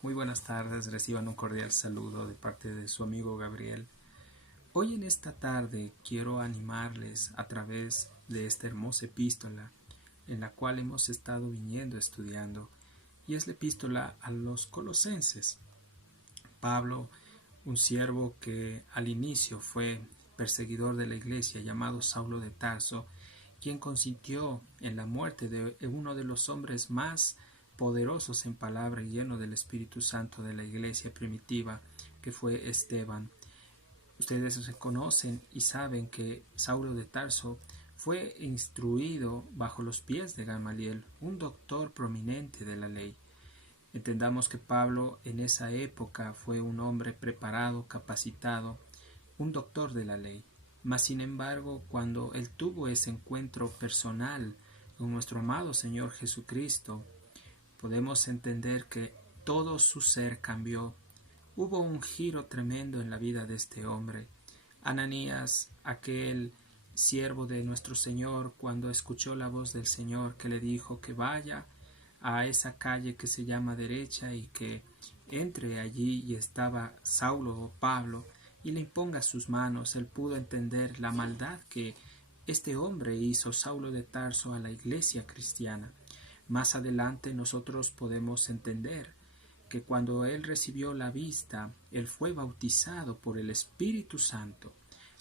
Muy buenas tardes, reciban un cordial saludo de parte de su amigo Gabriel. Hoy en esta tarde quiero animarles a través de esta hermosa epístola en la cual hemos estado viniendo estudiando, y es la epístola a los Colosenses. Pablo, un siervo que al inicio fue perseguidor de la iglesia, llamado Saulo de Tarso, quien consintió en la muerte de uno de los hombres más poderosos en palabra y lleno del Espíritu Santo de la iglesia primitiva, que fue Esteban. Ustedes se conocen y saben que Saulo de Tarso fue instruido bajo los pies de Gamaliel, un doctor prominente de la ley. Entendamos que Pablo en esa época fue un hombre preparado, capacitado, un doctor de la ley. Mas sin embargo, cuando él tuvo ese encuentro personal con nuestro amado Señor Jesucristo, podemos entender que todo su ser cambió. Hubo un giro tremendo en la vida de este hombre. Ananías, aquel siervo de nuestro Señor, cuando escuchó la voz del Señor que le dijo que vaya a esa calle que se llama derecha y que entre allí, y estaba Saulo o Pablo, y le imponga sus manos, él pudo entender la maldad que este hombre hizo, Saulo de Tarso, a la iglesia cristiana. Más adelante nosotros podemos entender que cuando él recibió la vista, él fue bautizado por el Espíritu Santo.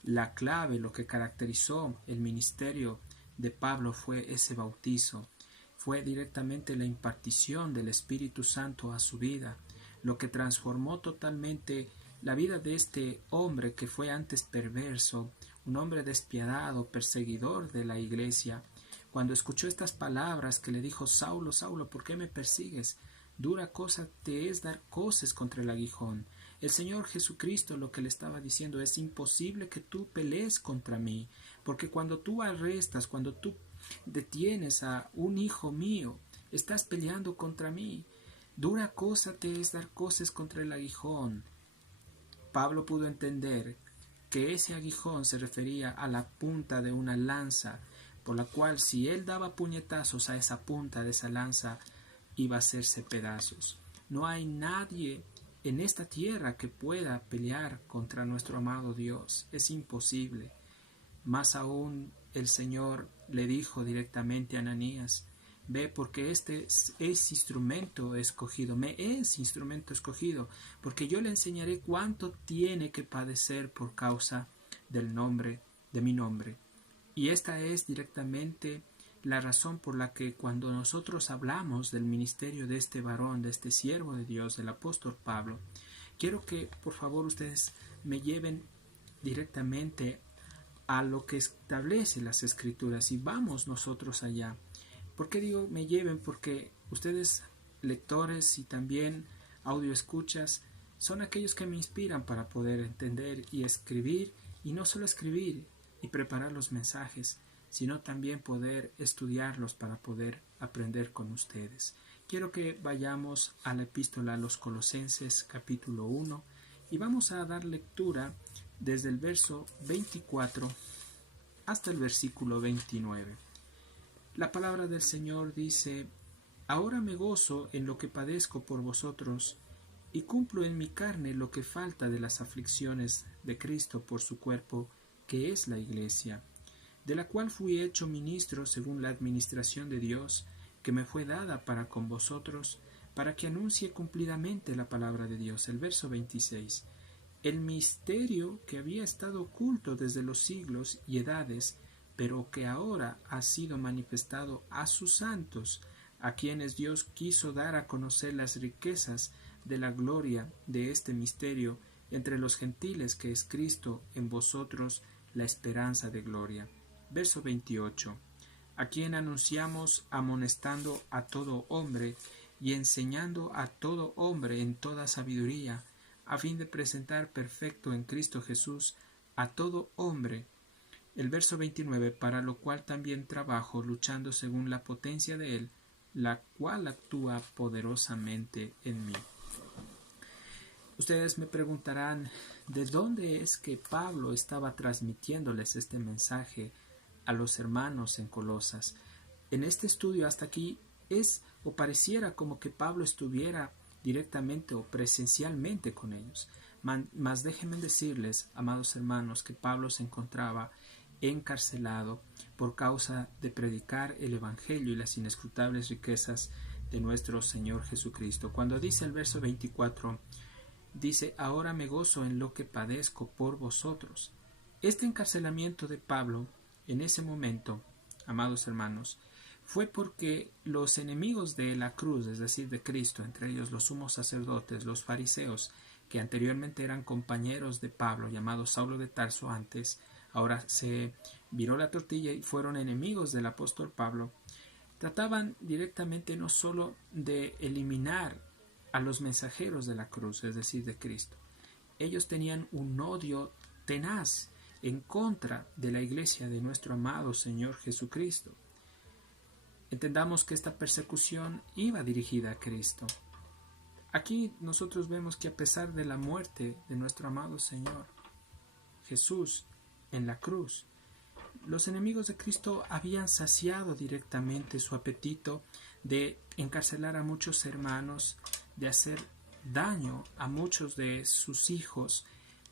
La clave, lo que caracterizó el ministerio de Pablo fue ese bautizo. Fue directamente la impartición del Espíritu Santo a su vida, lo que transformó totalmente la vida de este hombre que fue antes perverso, un hombre despiadado, perseguidor de la iglesia. Cuando escuchó estas palabras que le dijo: Saulo, Saulo, ¿por qué me persigues? Dura cosa te es dar coces contra el aguijón. El Señor Jesucristo lo que le estaba diciendo: es imposible que tú pelees contra mí, porque cuando tú arrestas, cuando tú detienes a un hijo mío, estás peleando contra mí. Dura cosa te es dar coces contra el aguijón. Pablo pudo entender que ese aguijón se refería a la punta de una lanza, por la cual si él daba puñetazos a esa punta de esa lanza, iba a hacerse pedazos. No hay nadie en esta tierra que pueda pelear contra nuestro amado Dios. Es imposible. Más aún, el Señor le dijo directamente a Ananías: ve, porque este es instrumento escogido, me es instrumento escogido, porque yo le enseñaré cuánto tiene que padecer por causa del nombre, de mi nombre. Y esta es directamente la razón por la que cuando nosotros hablamos del ministerio de este varón, de este siervo de Dios, del apóstol Pablo, quiero que por favor ustedes me lleven directamente a lo que establece las escrituras y vamos nosotros allá. ¿Por qué digo me lleven? Porque ustedes, lectores y también audio escuchas, son aquellos que me inspiran para poder entender y escribir, y no solo escribir y preparar los mensajes, sino también poder estudiarlos para poder aprender con ustedes. Quiero que vayamos a la epístola a los Colosenses capítulo 1 y vamos a dar lectura desde el verso 24 hasta el versículo 29. La palabra del Señor dice: ahora me gozo en lo que padezco por vosotros, y cumplo en mi carne lo que falta de las aflicciones de Cristo por su cuerpo, que es la Iglesia, de la cual fui hecho ministro según la administración de Dios, que me fue dada para con vosotros, para que anuncie cumplidamente la palabra de Dios. El verso 26. El misterio que había estado oculto desde los siglos y edades, pero que ahora ha sido manifestado a sus santos, a quienes Dios quiso dar a conocer las riquezas de la gloria de este misterio entre los gentiles, que es Cristo en vosotros, la esperanza de gloria. Verso 28. A quien anunciamos amonestando a todo hombre y enseñando a todo hombre en toda sabiduría, a fin de presentar perfecto en Cristo Jesús a todo hombre. El verso 29, para lo cual también trabajo, luchando según la potencia de Él, la cual actúa poderosamente en mí. Ustedes me preguntarán, ¿de dónde es que Pablo estaba transmitiéndoles este mensaje a los hermanos en Colosas? En este estudio hasta aquí es o pareciera como que Pablo estuviera directamente o presencialmente con ellos. Mas déjenme decirles, amados hermanos, que Pablo se encontraba encarcelado por causa de predicar el Evangelio y las inescrutables riquezas de nuestro Señor Jesucristo. Cuando dice el verso 24, dice: ahora me gozo en lo que padezco por vosotros. Este encarcelamiento de Pablo en ese momento, amados hermanos, fue porque los enemigos de la cruz, es decir, de Cristo, entre ellos los sumos sacerdotes, los fariseos, que anteriormente eran compañeros de Pablo, llamados Saulo de Tarso antes, ahora se viró la tortilla y fueron enemigos del apóstol Pablo, trataban directamente no solo de eliminar a los mensajeros de la cruz, es decir, de Cristo. Ellos tenían un odio tenaz en contra de la iglesia de nuestro amado Señor Jesucristo. Entendamos que esta persecución iba dirigida a Cristo. Aquí nosotros vemos que a pesar de la muerte de nuestro amado Señor Jesús en la cruz, los enemigos de Cristo habían saciado directamente su apetito de encarcelar a muchos hermanos, de hacer daño a muchos de sus hijos,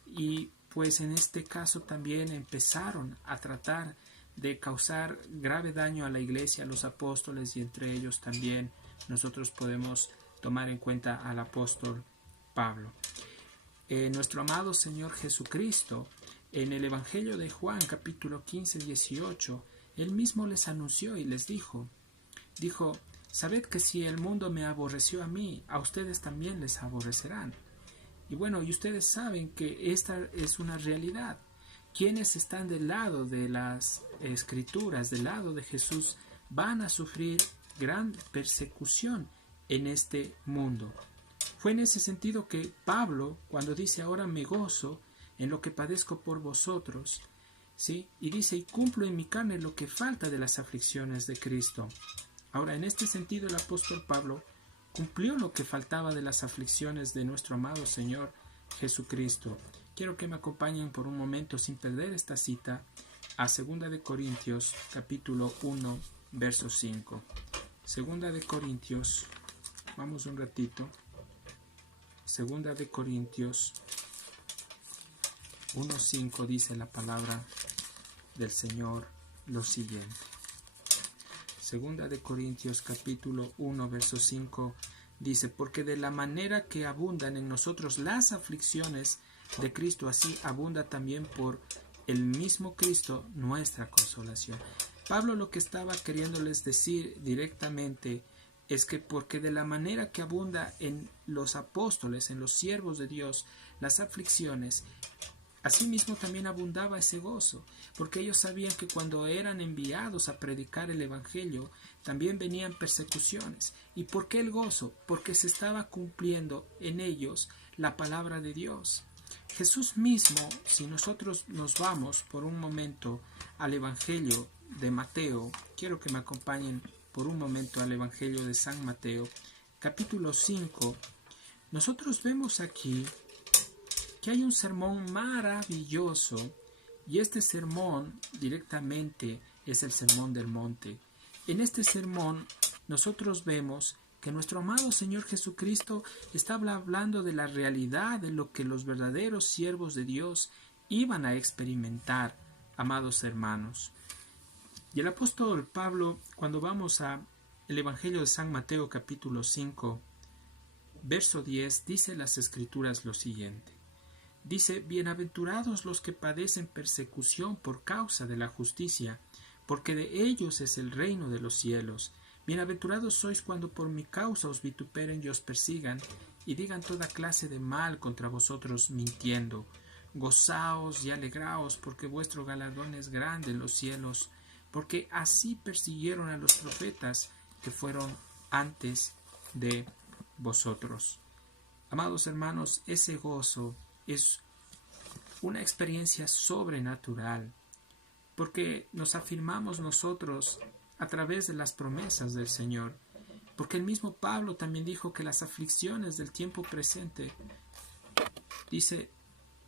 y pues en este caso también empezaron a tratar de causar grave daño a la iglesia, a los apóstoles, y entre ellos también nosotros podemos tomar en cuenta al apóstol Pablo. Nuestro amado Señor Jesucristo, en el Evangelio de Juan, capítulo 15-18, Él mismo les anunció y les dijo, sabed que si el mundo me aborreció a mí, a ustedes también les aborrecerán. Y bueno, y ustedes saben que esta es una realidad. Quienes están del lado de las Escrituras, del lado de Jesús, van a sufrir gran persecución en este mundo. Fue en ese sentido que Pablo, cuando dice ahora me gozo en lo que padezco por vosotros, ¿sí? Y dice, y cumplo en mi carne lo que falta de las aflicciones de Cristo. Ahora, en este sentido, el apóstol Pablo cumplió lo que faltaba de las aflicciones de nuestro amado Señor Jesucristo. Quiero que me acompañen por un momento, sin perder esta cita, a 2 de Corintios, capítulo 1, verso 5. 2 de Corintios, vamos un ratito. 2 de Corintios 1:5 dice la palabra del Señor lo siguiente. 2 de Corintios capítulo 1 verso 5 dice: porque de la manera que abundan en nosotros las aflicciones de Cristo, así abunda también por el mismo Cristo nuestra consolación. Pablo lo que estaba queriéndoles decir directamente es que porque de la manera que abunda en los apóstoles, en los siervos de Dios, las aflicciones, asimismo también abundaba ese gozo, porque ellos sabían que cuando eran enviados a predicar el Evangelio, también venían persecuciones. ¿Y por qué el gozo? Porque se estaba cumpliendo en ellos la palabra de Dios. Jesús mismo, si nosotros nos vamos por un momento al Evangelio de Mateo, quiero que me acompañen por un momento al Evangelio de San Mateo, capítulo 5, nosotros vemos aquí que hay un sermón maravilloso, y este sermón directamente es el Sermón del Monte. En este sermón nosotros vemos que nuestro amado Señor Jesucristo está hablando de la realidad de lo que los verdaderos siervos de Dios iban a experimentar, amados hermanos. Y el apóstol Pablo, cuando vamos a el Evangelio de San Mateo capítulo 5, verso 10, dice las Escrituras lo siguiente. Dice: bienaventurados los que padecen persecución por causa de la justicia, porque de ellos es el reino de los cielos. Bienaventurados sois cuando por mi causa os vituperen y os persigan, y digan toda clase de mal contra vosotros mintiendo. Gozaos y alegraos, porque vuestro galardón es grande en los cielos, porque así persiguieron a los profetas que fueron antes de vosotros. Amados hermanos, ese gozo es una experiencia sobrenatural, porque nos afirmamos nosotros a través de las promesas del Señor, porque el mismo Pablo también dijo que las aflicciones del tiempo presente, dice,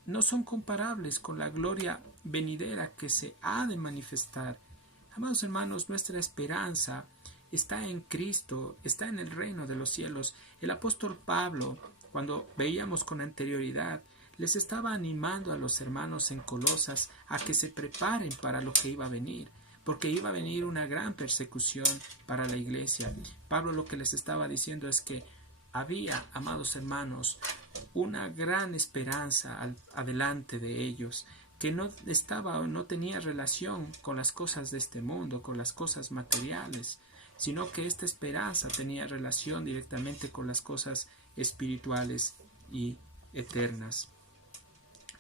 no son comparables con la gloria venidera que se ha de manifestar. Amados hermanos, nuestra esperanza está en Cristo, está en el reino de los cielos. El apóstol Pablo, cuando veíamos con anterioridad, les estaba animando a los hermanos en Colosas a que se preparen para lo que iba a venir, porque iba a venir una gran persecución para la iglesia. Pablo lo que les estaba diciendo es que había, amados hermanos, una gran esperanza adelante de ellos, que no tenía relación con las cosas de este mundo, con las cosas materiales, sino que esta esperanza tenía relación directamente con las cosas espirituales y eternas.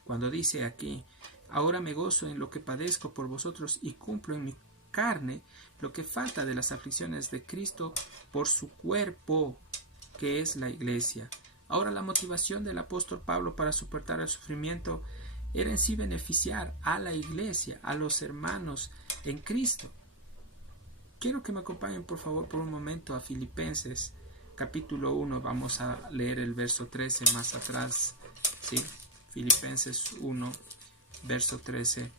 Cuando dice aquí, ahora me gozo en lo que padezco por vosotros y cumplo en mi carne lo que falta de las aflicciones de Cristo por su cuerpo, que es la iglesia. Ahora la motivación del apóstol Pablo para soportar el sufrimiento era en sí beneficiar a la iglesia, a los hermanos en Cristo. Quiero que me acompañen por favor por un momento a Filipenses capítulo 1, vamos a leer el verso 13 más atrás, ¿sí? Filipenses 1, verso 13.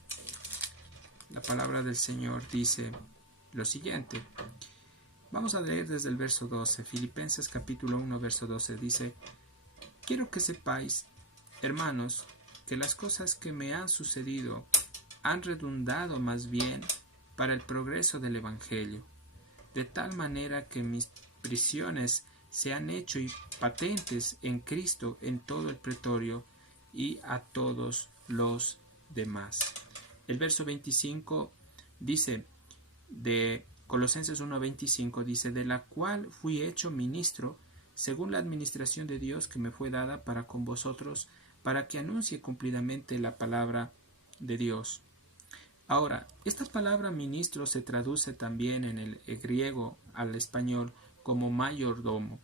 La palabra del Señor dice lo siguiente. Vamos a leer desde el verso 12. Filipenses capítulo 1, verso 12 dice: quiero que sepáis, hermanos, que las cosas que me han sucedido han redundado más bien para el progreso del Evangelio, de tal manera que mis prisiones se han hecho patentes en Cristo en todo el pretorio y a todos los demás. El verso 25 dice de Colosenses 1:25 dice: de la cual fui hecho ministro según la administración de Dios que me fue dada para con vosotros, para que anuncie cumplidamente la palabra de Dios. Ahora, esta palabra ministro se traduce también en el griego al español como mayordomo.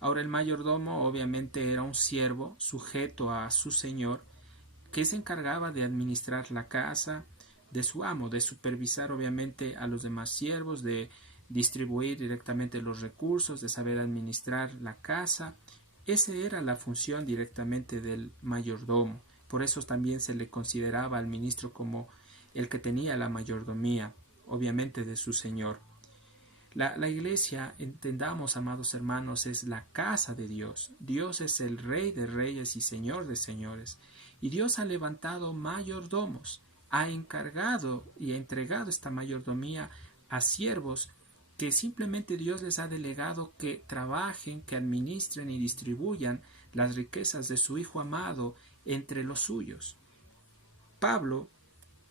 Ahora, el mayordomo obviamente era un siervo sujeto a su señor, que se encargaba de administrar la casa de su amo, de supervisar obviamente a los demás siervos, de distribuir directamente los recursos, de saber administrar la casa. Esa era la función directamente del mayordomo. Por eso también se le consideraba al ministro como el que tenía la mayordomía, obviamente de su señor. La iglesia, entendamos, amados hermanos, es la casa de Dios. Dios es el Rey de reyes y Señor de señores. Y Dios ha levantado mayordomos, ha encargado y ha entregado esta mayordomía a siervos que simplemente Dios les ha delegado que trabajen, que administren y distribuyan las riquezas de su Hijo amado entre los suyos. Pablo,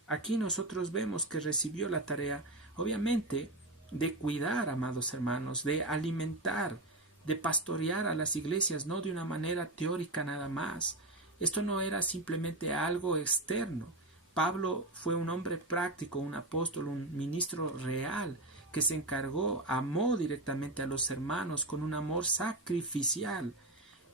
aquí nosotros vemos que recibió la tarea, obviamente, de cuidar, amados hermanos, de alimentar, de pastorear a las iglesias, no de una manera teórica nada más. Esto no era simplemente algo externo. Pablo fue un hombre práctico, un apóstol, un ministro real, que se encargó, amó directamente a los hermanos con un amor sacrificial.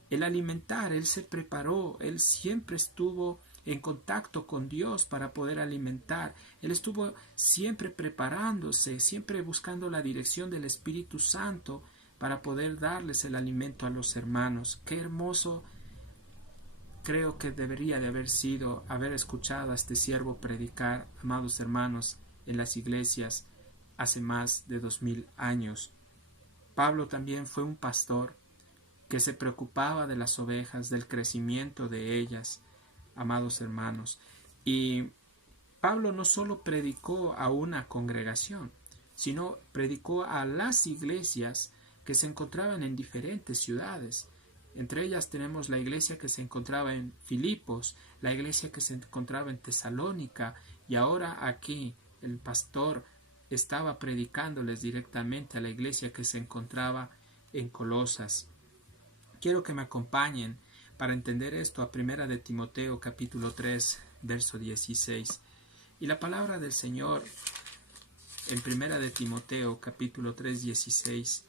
El alimentar, él se preparó, él siempre estuvo en contacto con Dios para poder alimentar. Él estuvo siempre preparándose, siempre buscando la dirección del Espíritu Santo para poder darles el alimento a los hermanos. Qué hermoso creo que debería de haber sido haber escuchado a este siervo predicar, amados hermanos, en las iglesias hace más de 2000 años. Pablo también fue un pastor que se preocupaba de las ovejas, del crecimiento de ellas, amados hermanos. Y Pablo no solo predicó a una congregación, sino predicó a las iglesias que se encontraban en diferentes ciudades. Entre ellas tenemos la iglesia que se encontraba en Filipos, la iglesia que se encontraba en Tesalónica, y ahora aquí el pastor estaba predicándoles directamente a la iglesia que se encontraba en Colosas. Quiero que me acompañen para entender esto a Primera de Timoteo capítulo 3, verso 16. Y la palabra del Señor en Primera de Timoteo capítulo 3, 16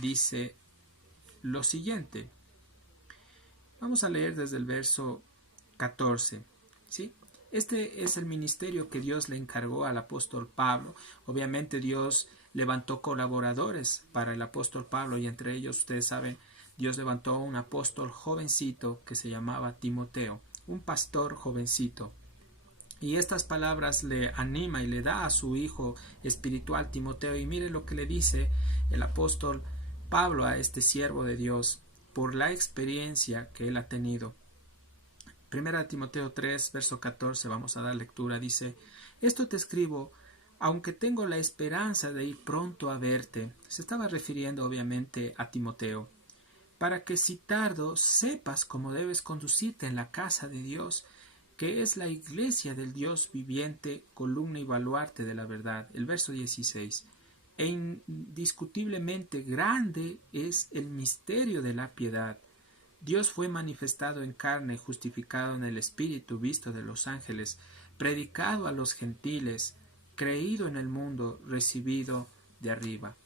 dice lo siguiente. Vamos a leer desde el verso 14, ¿sí? Este es el ministerio que Dios le encargó al apóstol Pablo. Obviamente Dios levantó colaboradores para el apóstol Pablo y entre ellos, ustedes saben, Dios levantó a un apóstol jovencito que se llamaba Timoteo, un pastor jovencito. Y estas palabras le anima y le da a su hijo espiritual Timoteo. Y mire lo que le dice el apóstol Pablo a este siervo de Dios por la experiencia que él ha tenido. Primera Timoteo 3, verso 14, vamos a dar lectura. Dice: esto te escribo, aunque tengo la esperanza de ir pronto a verte. Se estaba refiriendo obviamente a Timoteo. Para que si tardo sepas cómo debes conducirte en la casa de Dios, que es la iglesia del Dios viviente, columna y baluarte de la verdad. El verso 16. E indiscutiblemente grande es el misterio de la piedad. Dios fue manifestado en carne, justificado en el Espíritu, visto de los ángeles, predicado a los gentiles, creído en el mundo, recibido de arriba.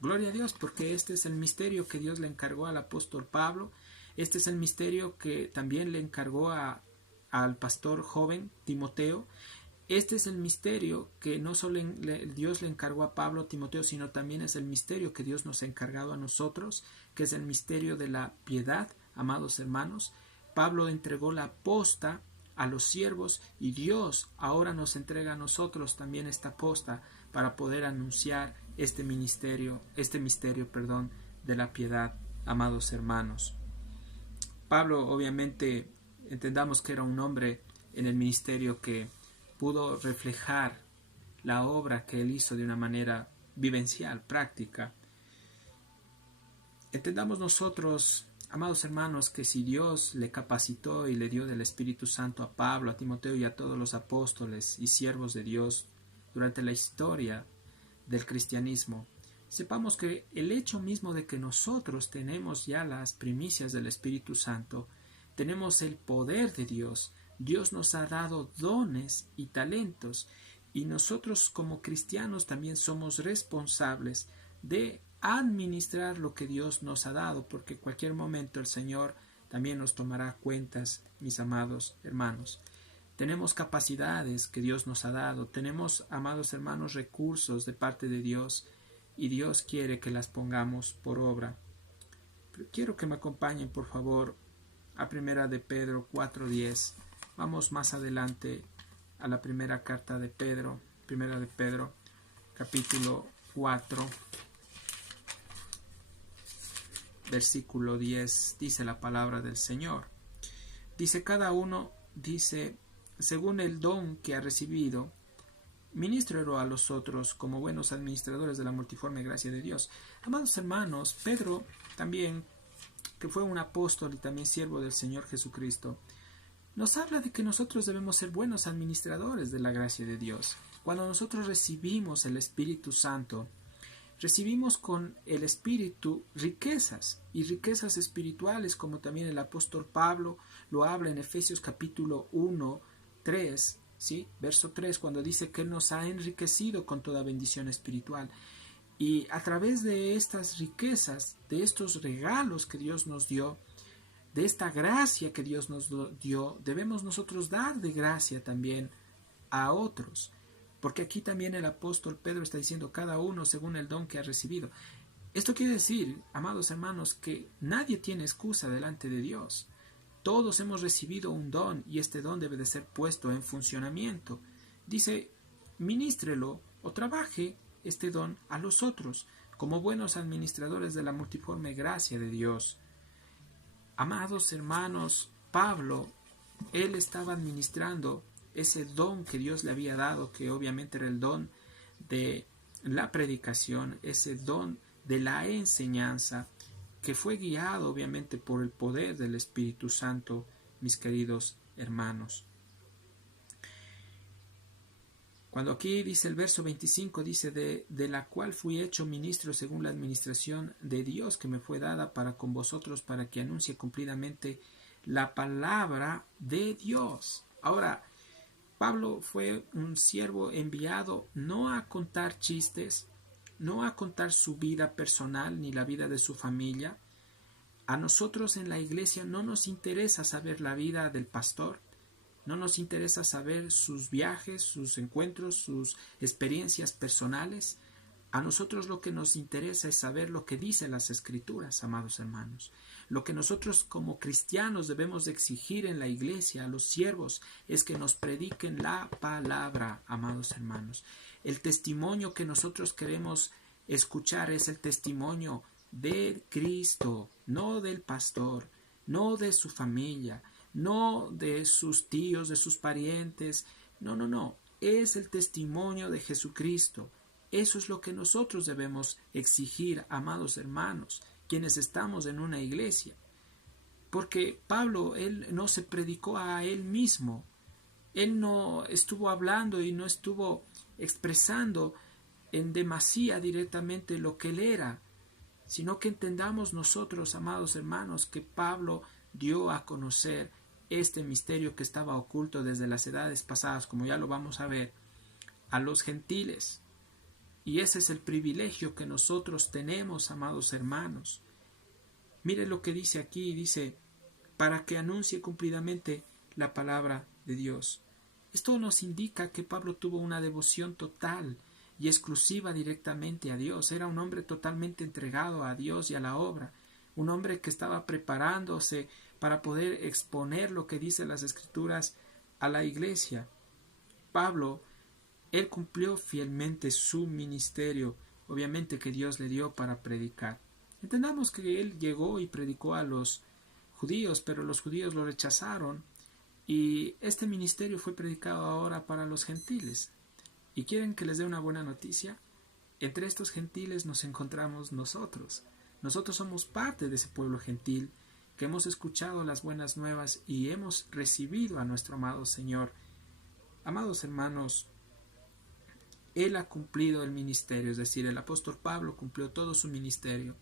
Gloria a Dios, porque este es el misterio que Dios le encargó al apóstol Pablo. Este es el misterio que también le encargó al pastor joven Timoteo. Este es el misterio que no solo Dios le encargó a Pablo, Timoteo, sino también es el misterio que Dios nos ha encargado a nosotros, que es el misterio de la piedad, amados hermanos. Pablo entregó la posta a los siervos y Dios ahora nos entrega a nosotros también esta posta para poder anunciar este misterio, de la piedad, amados hermanos. Pablo, obviamente, entendamos que era un hombre en el ministerio que pudo reflejar la obra que él hizo de una manera vivencial, práctica. Entendamos nosotros, amados hermanos, que si Dios le capacitó y le dio del Espíritu Santo a Pablo, a Timoteo y a todos los apóstoles y siervos de Dios durante la historia del cristianismo, sepamos que el hecho mismo de que nosotros tenemos ya las primicias del Espíritu Santo, tenemos el poder de Dios, Dios nos ha dado dones y talentos, y nosotros como cristianos también somos responsables de administrar lo que Dios nos ha dado, porque en cualquier momento el Señor también nos tomará cuentas, mis amados hermanos. Tenemos capacidades que Dios nos ha dado, tenemos, amados hermanos, recursos de parte de Dios, y Dios quiere que las pongamos por obra. Pero quiero que me acompañen, por favor, a Primera de Pedro 4:10. Vamos más adelante a la primera carta de Pedro, Primera de Pedro, capítulo 4, versículo 10, dice la palabra del Señor. Dice: cada uno, dice, según el don que ha recibido, ministrelo a los otros como buenos administradores de la multiforme gracia de Dios. Amados hermanos, Pedro también, que fue un apóstol y también siervo del Señor Jesucristo, nos habla de que nosotros debemos ser buenos administradores de la gracia de Dios. Cuando nosotros recibimos el Espíritu Santo, recibimos con el Espíritu riquezas, y riquezas espirituales, como también el apóstol Pablo lo habla en Efesios capítulo 1, 3, ¿sí? Verso 3, cuando dice que Él nos ha enriquecido con toda bendición espiritual. Y a través de estas riquezas, de estos regalos que Dios nos dio, de esta gracia que Dios nos dio, debemos nosotros dar de gracia también a otros. Porque aquí también el apóstol Pedro está diciendo: cada uno según el don que ha recibido. Esto quiere decir, amados hermanos, que nadie tiene excusa delante de Dios. Todos hemos recibido un don y este don debe de ser puesto en funcionamiento. Dice: ministrelo o trabaje este don a los otros como buenos administradores de la multiforme gracia de Dios. Amados hermanos, Pablo, él estaba administrando ese don que Dios le había dado, que obviamente era el don de la predicación, ese don de la enseñanza, que fue guiado obviamente por el poder del Espíritu Santo, mis queridos hermanos. Cuando aquí dice el verso 25, dice de la cual fui hecho ministro según la administración de Dios que me fue dada para con vosotros, para que anuncie cumplidamente la palabra de Dios. Ahora, Pablo fue un siervo enviado no a contar chistes, no a contar su vida personal ni la vida de su familia. A nosotros en la iglesia no nos interesa saber la vida del pastor, no nos interesa saber sus viajes, sus encuentros, sus experiencias personales. A nosotros lo que nos interesa es saber lo que dicen las Escrituras, amados hermanos. Lo que nosotros como cristianos debemos de exigir en la iglesia a los siervos es que nos prediquen la palabra, amados hermanos. El testimonio que nosotros queremos escuchar es el testimonio de Cristo, no del pastor, no de su familia, no de sus tíos, de sus parientes. No. Es el testimonio de Jesucristo. Eso es lo que nosotros debemos exigir, amados hermanos, quienes estamos en una iglesia. Porque Pablo, él no se predicó a él mismo. Él no estuvo hablando y no estuvo expresando en demasía directamente lo que él era, sino que entendamos nosotros, amados hermanos, que Pablo dio a conocer este misterio que estaba oculto desde las edades pasadas, como ya lo vamos a ver, a los gentiles. Y ese es el privilegio que nosotros tenemos, amados hermanos. Mire lo que dice aquí, dice, para que anuncie cumplidamente la palabra de Dios. Esto nos indica que Pablo tuvo una devoción total y exclusiva directamente a Dios. Era un hombre totalmente entregado a Dios y a la obra, un hombre que estaba preparándose para poder exponer lo que dicen las Escrituras a la iglesia. Pablo, él cumplió fielmente su ministerio, obviamente que Dios le dio para predicar. Entendamos que él llegó y predicó a los judíos, pero los judíos lo rechazaron y este ministerio fue predicado ahora para los gentiles. ¿Y quieren que les dé una buena noticia? Entre estos gentiles nos encontramos nosotros. Nosotros somos parte de ese pueblo gentil que hemos escuchado las buenas nuevas y hemos recibido a nuestro amado Señor. Amados hermanos, Él ha cumplido el ministerio, es decir, el apóstol Pablo cumplió todo su ministerio.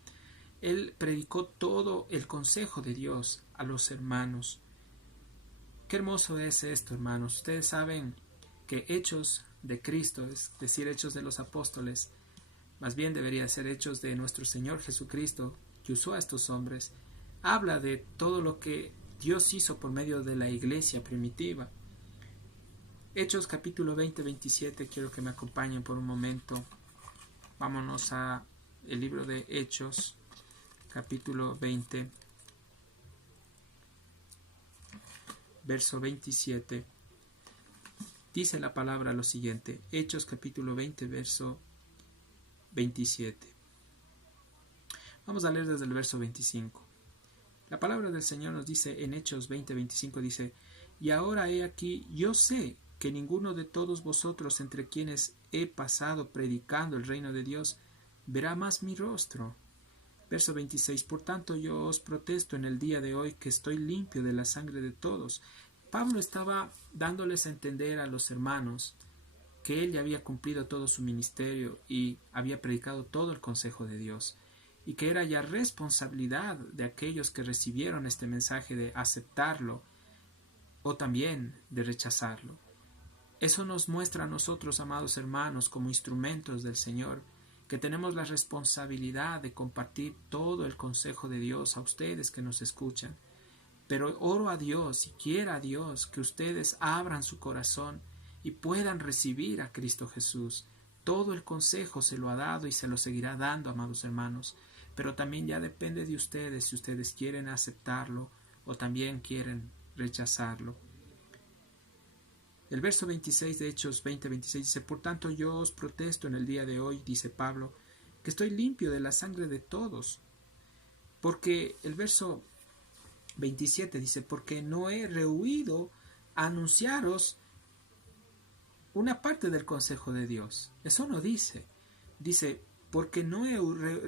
Él predicó todo el consejo de Dios a los hermanos. Qué hermoso es esto, hermanos. Ustedes saben que Hechos de Cristo, es decir, Hechos de los Apóstoles, más bien debería ser Hechos de nuestro Señor Jesucristo, que usó a estos hombres, habla de todo lo que Dios hizo por medio de la iglesia primitiva. Hechos capítulo 20-27, quiero que me acompañen por un momento. Vámonos a el libro de Hechos, capítulo 20, verso 27. Dice la palabra lo siguiente, Hechos capítulo 20, verso 27. Vamos a leer desde el verso 25. La palabra del Señor nos dice en Hechos 20-25, dice, y ahora he aquí, yo sé que ninguno de todos vosotros entre quienes he pasado predicando el reino de Dios verá más mi rostro. Verso 26, por tanto yo os protesto en el día de hoy que estoy limpio de la sangre de todos. Pablo estaba dándoles a entender a los hermanos que él ya había cumplido todo su ministerio y había predicado todo el consejo de Dios, y que era ya responsabilidad de aquellos que recibieron este mensaje de aceptarlo o también de rechazarlo. Eso nos muestra a nosotros, amados hermanos, como instrumentos del Señor, que tenemos la responsabilidad de compartir todo el consejo de Dios a ustedes que nos escuchan. Pero oro a Dios y quiera a Dios que ustedes abran su corazón y puedan recibir a Cristo Jesús. Todo el consejo se lo ha dado y se lo seguirá dando, amados hermanos. Pero también ya depende de ustedes si ustedes quieren aceptarlo o también quieren rechazarlo. El verso 26 de Hechos 20-26 dice, por tanto yo os protesto en el día de hoy, dice Pablo, que estoy limpio de la sangre de todos. Porque el verso 27 dice, porque no he rehuido a anunciaros una parte del consejo de Dios. Eso no dice. Dice, porque no he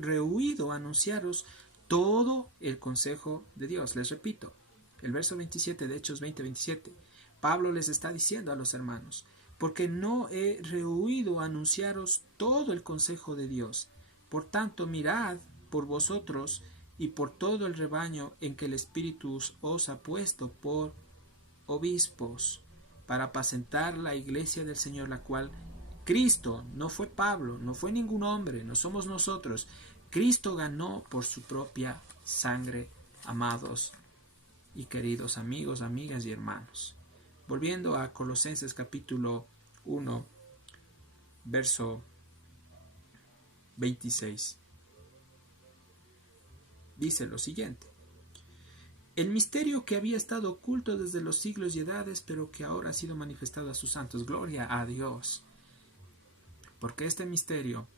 rehuido a anunciaros todo el consejo de Dios. Les repito, el verso 27 de Hechos 20-27. Pablo les está diciendo a los hermanos, porque no he rehuido a anunciaros todo el consejo de Dios. Por tanto, mirad por vosotros y por todo el rebaño en que el Espíritu os ha puesto por obispos, para apacentar la iglesia del Señor, la cual Cristo, no fue Pablo, no fue ningún hombre, no somos nosotros, Cristo ganó por su propia sangre, amados y queridos amigos, amigas y hermanos. Volviendo a Colosenses capítulo 1, verso 26. Dice lo siguiente, el misterio que había estado oculto desde los siglos y edades, pero que ahora ha sido manifestado a sus santos. Gloria a Dios. Porque este misterio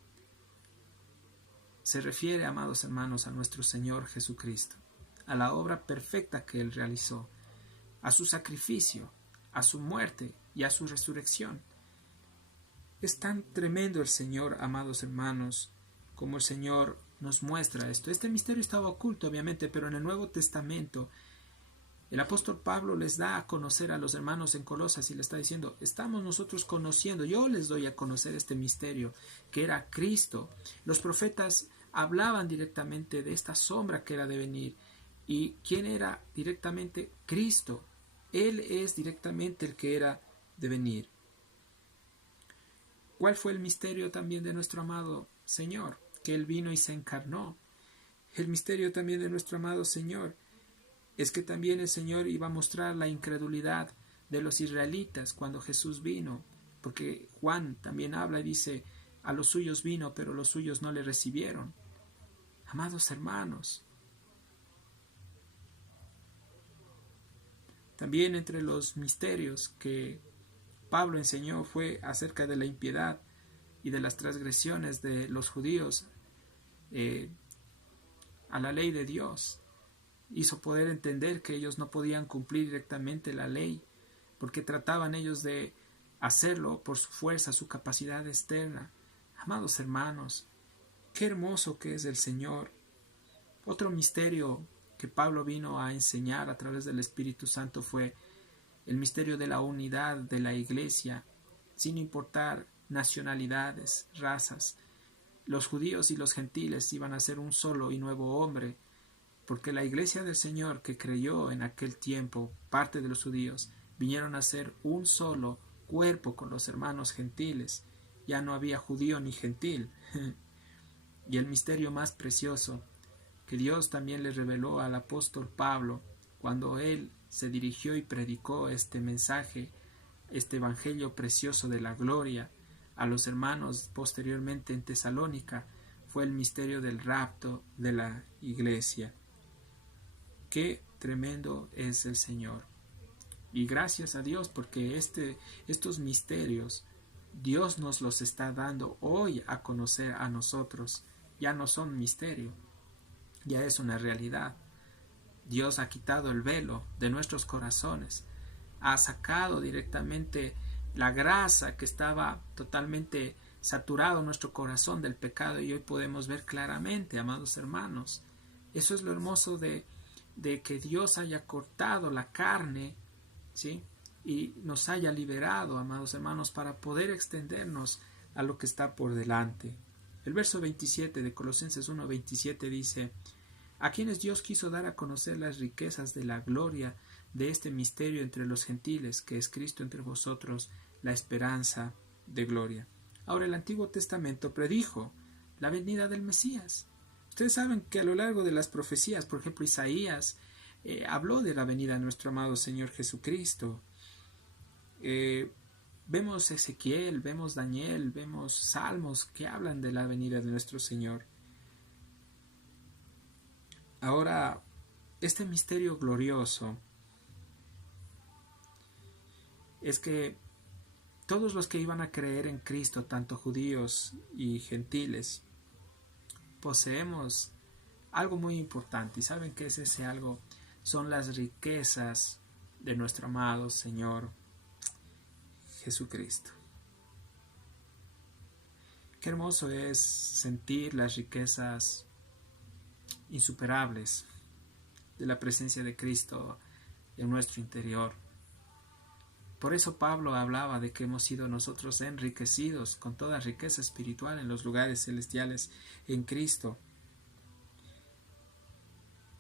se refiere, amados hermanos, a nuestro Señor Jesucristo, a la obra perfecta que Él realizó, a su sacrificio, a su muerte y a su resurrección. Es tan tremendo el Señor, amados hermanos, como el Señor nos muestra esto. Este misterio estaba oculto, obviamente, pero en el Nuevo Testamento el apóstol Pablo les da a conocer a los hermanos en Colosas y le está diciendo, estamos nosotros conociendo, yo les doy a conocer este misterio, que era Cristo. Los profetas hablaban directamente de esta sombra que era de venir. ¿Y quién era directamente? Cristo. Él es directamente el que era de venir. ¿Cuál fue el misterio también de nuestro amado Señor? Que Él vino y se encarnó. El misterio también de nuestro amado Señor es que también el Señor iba a mostrar la incredulidad de los israelitas cuando Jesús vino, porque Juan también habla y dice, a los suyos vino, pero los suyos no le recibieron. Amados hermanos, también entre los misterios que Pablo enseñó fue acerca de la impiedad y de las transgresiones de los judíos a la ley de Dios. Hizo poder entender que ellos no podían cumplir directamente la ley, porque trataban ellos de hacerlo por su fuerza, su capacidad externa. Amados hermanos, qué hermoso que es el Señor. Otro misterio que Pablo vino a enseñar a través del Espíritu Santo fue el misterio de la unidad de la Iglesia, sin importar nacionalidades, razas. Los judíos y los gentiles iban a ser un solo y nuevo hombre, porque la Iglesia del Señor que creyó en aquel tiempo, parte de los judíos, vinieron a ser un solo cuerpo con los hermanos gentiles. Ya no había judío ni gentil. Y el misterio más precioso que Dios también le reveló al apóstol Pablo cuando él se dirigió y predicó este mensaje, este evangelio precioso de la gloria a los hermanos posteriormente en Tesalónica, fue el misterio del rapto de la iglesia. Qué tremendo es el Señor. Y gracias a Dios porque estos misterios Dios nos los está dando hoy a conocer a nosotros. Ya no son misterio, ya es una realidad. Dios ha quitado el velo de nuestros corazones, ha sacado directamente la grasa que estaba totalmente saturado nuestro corazón del pecado y hoy podemos ver claramente, amados hermanos. Eso es lo hermoso de que Dios haya cortado la carne, ¿sí? Y nos haya liberado, amados hermanos, para poder extendernos a lo que está por delante. El verso 27 de Colosenses 1:27 dice, a quienes Dios quiso dar a conocer las riquezas de la gloria de este misterio entre los gentiles, que es Cristo entre vosotros, la esperanza de gloria. Ahora el Antiguo Testamento predijo la venida del Mesías. Ustedes saben que a lo largo de las profecías, por ejemplo Isaías habló de la venida de nuestro amado Señor Jesucristo. Vemos Ezequiel, vemos Daniel, vemos Salmos que hablan de la venida de nuestro Señor. Ahora, este misterio glorioso es que todos los que iban a creer en Cristo, tanto judíos y gentiles, poseemos algo muy importante. ¿Y saben qué es ese algo? Son las riquezas de nuestro amado Señor Jesucristo. Qué hermoso es sentir las riquezas insuperables de la presencia de Cristo en nuestro interior. Por eso Pablo hablaba de que hemos sido nosotros enriquecidos con toda riqueza espiritual en los lugares celestiales en Cristo.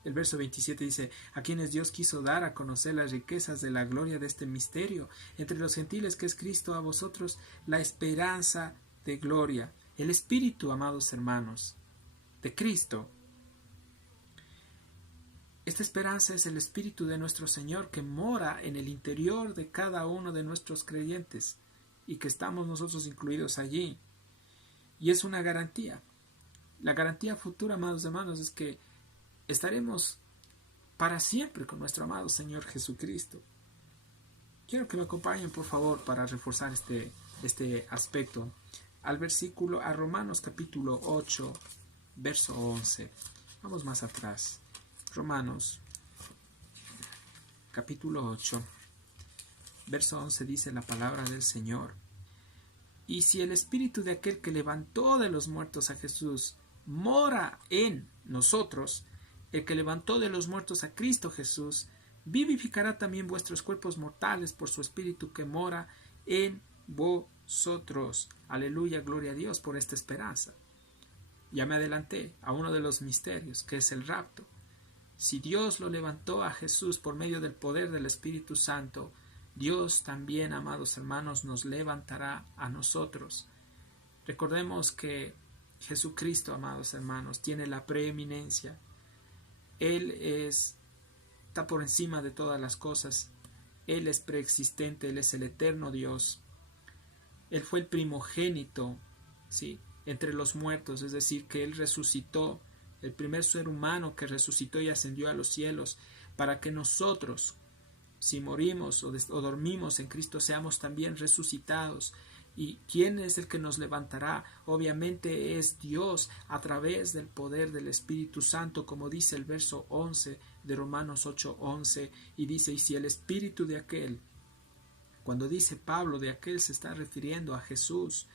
El verso 27 dice, a quienes Dios quiso dar a conocer las riquezas de la gloria de este misterio, entre los gentiles que es Cristo, a vosotros la esperanza de gloria. El Espíritu, amados hermanos, de Cristo. Esta esperanza es el Espíritu de nuestro Señor que mora en el interior de cada uno de nuestros creyentes y que estamos nosotros incluidos allí. Y es una garantía. La garantía futura, amados hermanos, es que estaremos para siempre con nuestro amado Señor Jesucristo. Quiero que me acompañen, por favor, para reforzar este aspecto a Romanos capítulo 8, verso 11. Vamos más atrás. Romanos capítulo 8, verso 11 dice la palabra del Señor: y si el espíritu de aquel que levantó de los muertos a Jesús mora en nosotros, el que levantó de los muertos a Cristo Jesús vivificará también vuestros cuerpos mortales por su espíritu que mora en vosotros. Aleluya, gloria a Dios por esta esperanza. Ya me adelanté a uno de los misterios, que es el rapto. Si Dios lo levantó a Jesús por medio del poder del Espíritu Santo, Dios también, amados hermanos, nos levantará a nosotros. Recordemos que Jesucristo, amados hermanos, tiene la preeminencia. Él está por encima de todas las cosas. Él es preexistente, Él es el eterno Dios. Él fue el primogénito, ¿sí?, entre los muertos, es decir, que Él resucitó, el primer ser humano que resucitó y ascendió a los cielos, para que nosotros, si morimos o dormimos en Cristo, seamos también resucitados. ¿Y quién es el que nos levantará? Obviamente es Dios a través del poder del Espíritu Santo, como dice el verso 11 de Romanos 8:11, y dice: y si el Espíritu de aquel, cuando dice Pablo de aquel, se está refiriendo a Jesús,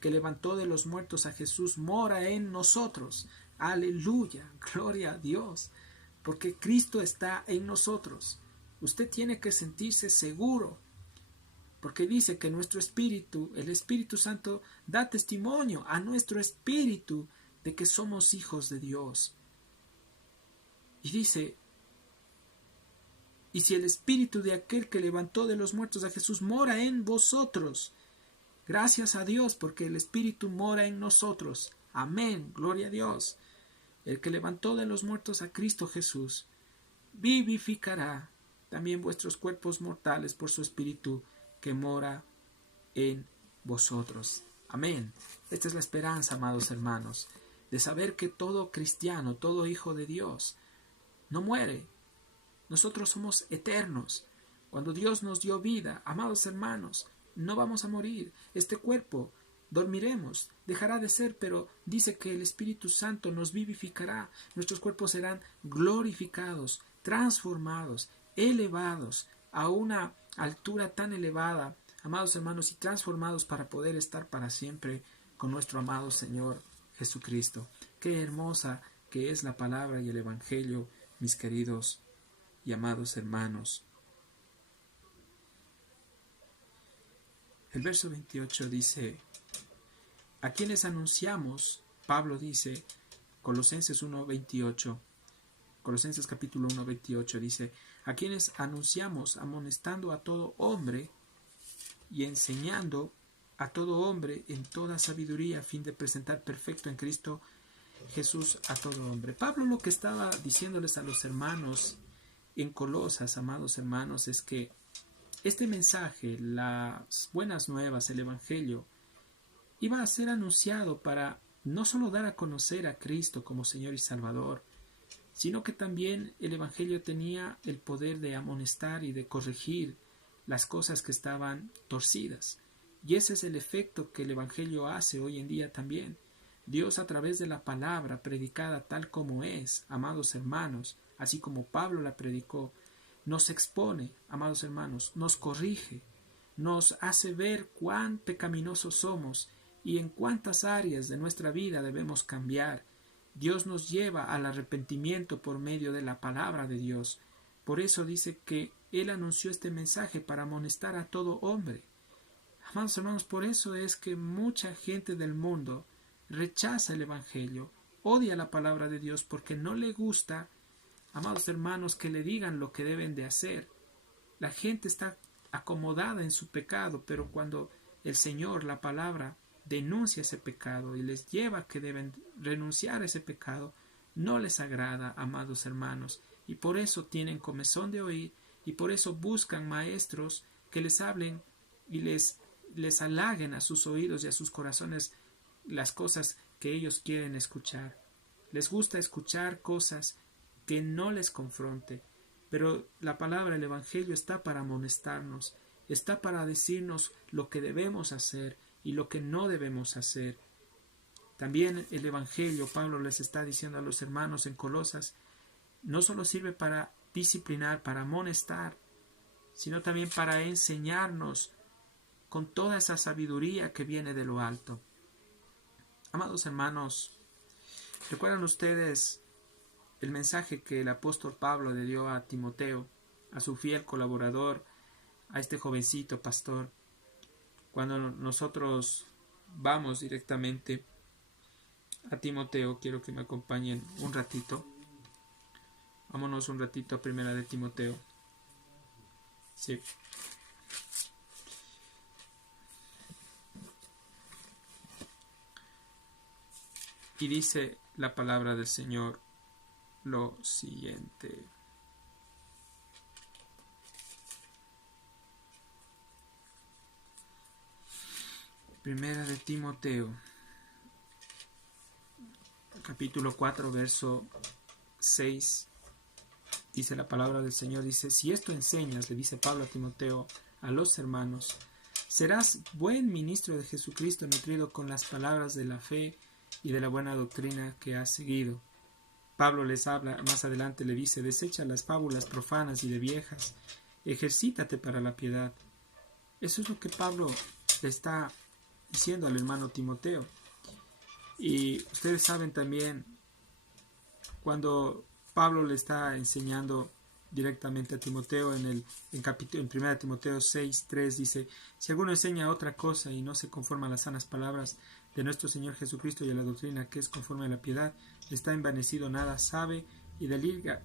que levantó de los muertos a Jesús, mora en nosotros. Aleluya, gloria a Dios, porque Cristo está en nosotros. Usted tiene que sentirse seguro, porque dice que nuestro espíritu, el Espíritu Santo, da testimonio a nuestro espíritu de que somos hijos de Dios. Y dice: y si el espíritu de aquel que levantó de los muertos a Jesús mora en vosotros. Gracias a Dios, porque el Espíritu mora en nosotros. Amén, gloria a Dios. El que levantó de los muertos a Cristo Jesús vivificará también vuestros cuerpos mortales por su Espíritu que mora en vosotros. Amén. Esta es la esperanza, amados hermanos, de saber que todo cristiano, todo hijo de Dios, no muere. Nosotros somos eternos. Cuando Dios nos dio vida, amados hermanos, no vamos a morir. Este cuerpo dormiremos, dejará de ser, pero dice que el Espíritu Santo nos vivificará. Nuestros cuerpos serán glorificados, transformados, elevados a una altura tan elevada, amados hermanos, y transformados para poder estar para siempre con nuestro amado Señor Jesucristo. Qué hermosa que es la palabra y el Evangelio, mis queridos y amados hermanos. El verso 28 dice: a quienes anunciamos, Pablo dice, Colosenses capítulo 1, 28 dice: a quienes anunciamos, amonestando a todo hombre y enseñando a todo hombre en toda sabiduría, a fin de presentar perfecto en Cristo Jesús a todo hombre. Pablo lo que estaba diciéndoles a los hermanos en Colosas, amados hermanos, es que este mensaje, las buenas nuevas, el Evangelio, iba a ser anunciado para no solo dar a conocer a Cristo como Señor y Salvador, sino que también el Evangelio tenía el poder de amonestar y de corregir las cosas que estaban torcidas. Y ese es el efecto que el Evangelio hace hoy en día también. Dios, a través de la palabra predicada tal como es, amados hermanos, así como Pablo la predicó, nos expone, amados hermanos, nos corrige, nos hace ver cuán pecaminosos somos y en cuántas áreas de nuestra vida debemos cambiar. Dios nos lleva al arrepentimiento por medio de la palabra de Dios. Por eso dice que Él anunció este mensaje para amonestar a todo hombre. Amados hermanos, por eso es que mucha gente del mundo rechaza el Evangelio, odia la palabra de Dios porque no le gusta, amados hermanos, que le digan lo que deben de hacer. La gente está acomodada en su pecado, pero cuando el Señor, la palabra, denuncia ese pecado y les lleva a que deben renunciar a ese pecado, no les agrada, amados hermanos, y por eso tienen comezón de oír, y por eso buscan maestros que les hablen y les halaguen a sus oídos y a sus corazones las cosas que ellos quieren escuchar. Les gusta escuchar cosas que no les confronte. Pero la palabra, el Evangelio, está para amonestarnos, está para decirnos lo que debemos hacer y lo que no debemos hacer. También el Evangelio, Pablo les está diciendo a los hermanos en Colosas, no solo sirve para disciplinar, para amonestar, sino también para enseñarnos con toda esa sabiduría que viene de lo alto. Amados hermanos, ¿recuerdan ustedes el mensaje que el apóstol Pablo le dio a Timoteo, a su fiel colaborador, a este jovencito pastor? Cuando nosotros vamos directamente a Timoteo, quiero que me acompañen un ratito. Vámonos un ratito a Primera de Timoteo. Sí. Y dice la palabra del Señor lo siguiente. Primera de Timoteo, capítulo 4, verso 6. Dice la palabra del Señor, dice, si esto enseñas, le dice Pablo a Timoteo, a los hermanos, serás buen ministro de Jesucristo, nutrido con las palabras de la fe y de la buena doctrina que has seguido. Pablo les habla, más adelante le dice, desecha las fábulas profanas y de viejas, ejercítate para la piedad. Eso es lo que Pablo le está diciendo al hermano Timoteo. Y ustedes saben también, cuando Pablo le está enseñando directamente a Timoteo en 1 Timoteo 6:3 dice, si alguno enseña otra cosa y no se conforma a las sanas palabras de nuestro Señor Jesucristo y a la doctrina que es conforme a la piedad, está envanecido, nada sabe y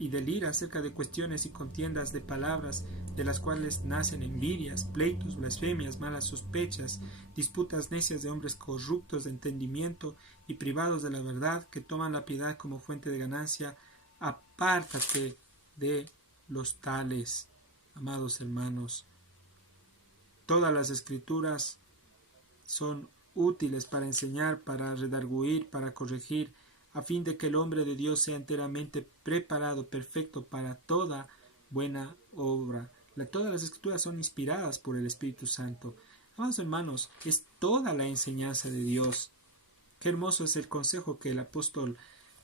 delira acerca de cuestiones y contiendas de palabras, de las cuales nacen envidias, pleitos, blasfemias, malas sospechas, disputas necias de hombres corruptos de entendimiento y privados de la verdad, que toman la piedad como fuente de ganancia. Apártate de los tales. Amados hermanos, todas las escrituras son útiles para enseñar, para redarguir, para corregir, a fin de que el hombre de Dios sea enteramente preparado, perfecto para toda buena obra. Todas las escrituras son inspiradas por el Espíritu Santo. Amados hermanos, es toda la enseñanza de Dios. Qué hermoso es el consejo que el apóstol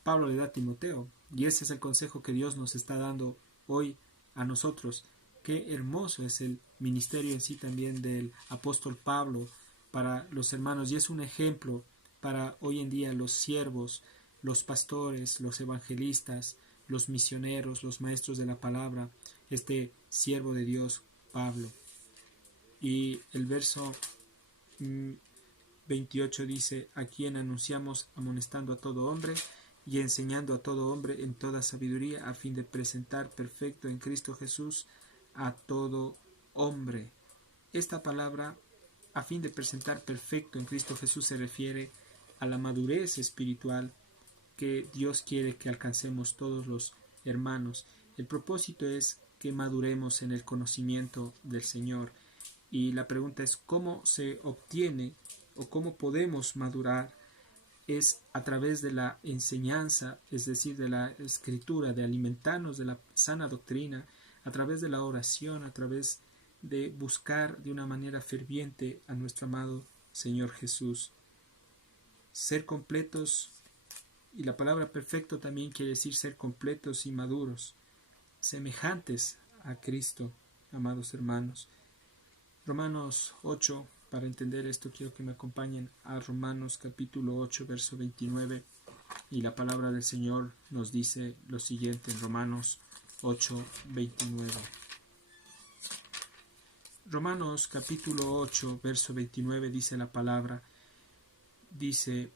Pablo le da a Timoteo, y ese es el consejo que Dios nos está dando hoy a nosotros. Qué hermoso es el ministerio en sí también del apóstol Pablo para los hermanos, y es un ejemplo para hoy en día los siervos, los pastores, los evangelistas, los misioneros, los maestros de la palabra, este siervo de Dios, Pablo. Y el verso 28 dice, a quien anunciamos amonestando a todo hombre y enseñando a todo hombre en toda sabiduría, a fin de presentar perfecto en Cristo Jesús a todo hombre. Esta palabra, a fin de presentar perfecto en Cristo Jesús, se refiere a la madurez espiritual que Dios quiere que alcancemos todos los hermanos. El propósito es que maduremos en el conocimiento del Señor. Y la pregunta es, ¿cómo se obtiene o cómo podemos madurar? Es a través de la enseñanza, es decir, de la escritura, de alimentarnos de la sana doctrina, a través de la oración, a través de buscar de una manera ferviente a nuestro amado Señor Jesús. Ser completos, y la palabra perfecto también quiere decir ser completos y maduros, semejantes a Cristo, amados hermanos. Romanos 8, para entender esto quiero que me acompañen a Romanos capítulo 8, verso 29, y la palabra del Señor nos dice lo siguiente en Romanos 8, 29. Romanos capítulo 8, verso 29 dice la palabra, dice,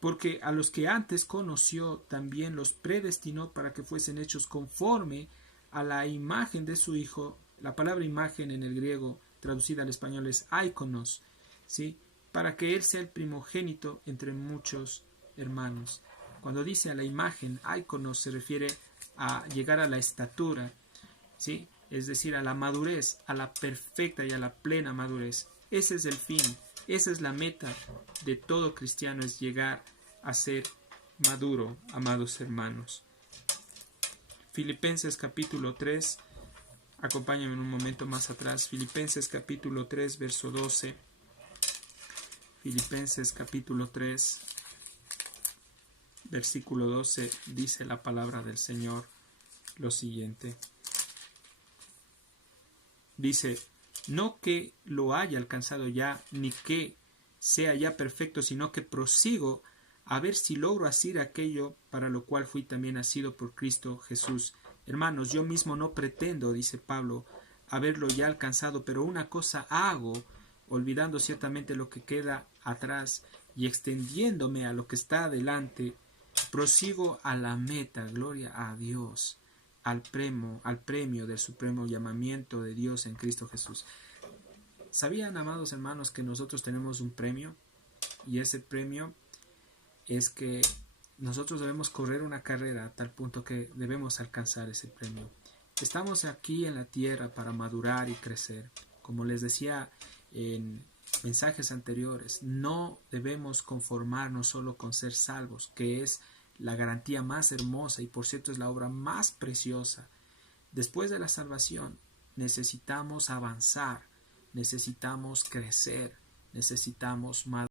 porque a los que antes conoció también los predestinó para que fuesen hechos conforme a la imagen de su Hijo. La palabra imagen en el griego traducida al español es íconos, ¿sí? Para que Él sea el primogénito entre muchos hermanos. Cuando dice a la imagen, íconos, se refiere a llegar a la estatura, ¿sí? Es decir, a la madurez, a la perfecta y a la plena madurez. Ese es el fin, esa es la meta de todo cristiano, es llegar a ser maduro, amados hermanos. Filipenses capítulo 3, acompáñame en un momento más atrás. Filipenses capítulo 3, verso 12. Filipenses capítulo 3, versículo 12, dice la palabra del Señor lo siguiente. Dice: no que lo haya alcanzado ya, ni que sea ya perfecto, sino que prosigo a ver si logro hacer aquello para lo cual fui también nacido por Cristo Jesús. Hermanos, yo mismo no pretendo, dice Pablo, haberlo ya alcanzado, pero una cosa hago, olvidando ciertamente lo que queda atrás y extendiéndome a lo que está adelante, prosigo a la meta, gloria a Dios, al premio del supremo llamamiento de Dios en Cristo Jesús. ¿Sabían, amados hermanos, que nosotros tenemos un premio? Y ese premio es que nosotros debemos correr una carrera a tal punto que debemos alcanzar ese premio. Estamos aquí en la tierra para madurar y crecer. Como les decía en mensajes anteriores, no debemos conformarnos solo con ser salvos, que es la garantía más hermosa y por cierto es la obra más preciosa. Después de la salvación necesitamos avanzar, necesitamos crecer, necesitamos madurar.